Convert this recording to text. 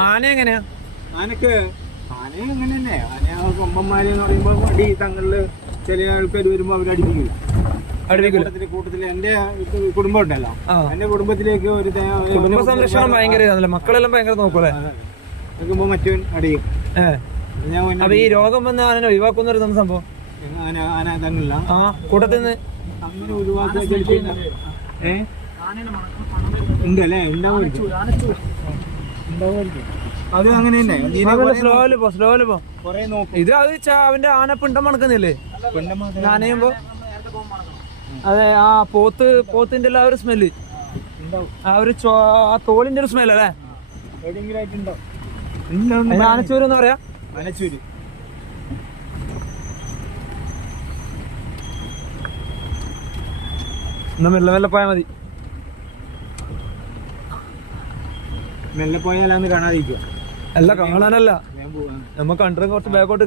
ആന എങ്ങനെയാ? ആനക്ക് ആന അങ്ങനെ തന്നെ. ആന കൊമ്പന്മാര് എന്ന് പറയുമ്പോൾ അടി തങ്ങളില് ചില ആൾക്കാർ വരുമ്പോ അവരടിപ്പിക്കും. കൂട്ടത്തില് എന്റെ കുടുംബം ഉണ്ടല്ലോ, എന്റെ കുടുംബത്തിലേക്ക് ഒരു കുടുംബ സംരക്ഷണം ഭയങ്കര, മക്കളെല്ലാം ഭയങ്കര നോക്കൂലേ? നോക്കുമ്പോ മറ്റവൻ അടിയും. അപ്പൊ ഈ രോഗം വന്ന ആന ഒഴിവാക്കുന്ന സംഭവം ആന തങ്ങളില്ല കൂട്ടത്തിൽ നിന്ന് അങ്ങനെ ഒഴിവാക്കി ഉണ്ടല്ലേ? ഉണ്ടാവുമായിരിക്കും. അത് അങ്ങനെ തന്നെ. സ്ലോയില് പോ. ഇത് അത് അവന്റെ ആന പിണ്ടം മണക്കുന്നില്ലേ നനയുമ്പോ? അതെ, ആ പോത്തിന്റെ ആ ഒരു സ്മെല്ല്, ആ ഒരു തോലിന്റെ ഒരു സ്മെല്ല് അല്ലേ? ആനച്ചൂര് എന്ന് പറയാ. ആനച്ചൂര് എന്നാ മെല്ലെ മെല്ലെ പോയാ മതി. മെല്ലെ പോയാലാന്ന് കാണാതിരിക്കുക. അല്ല, കാണാനല്ല, നമ്മ കണ്ടു കുറച്ച് ബാക്കോട്ട്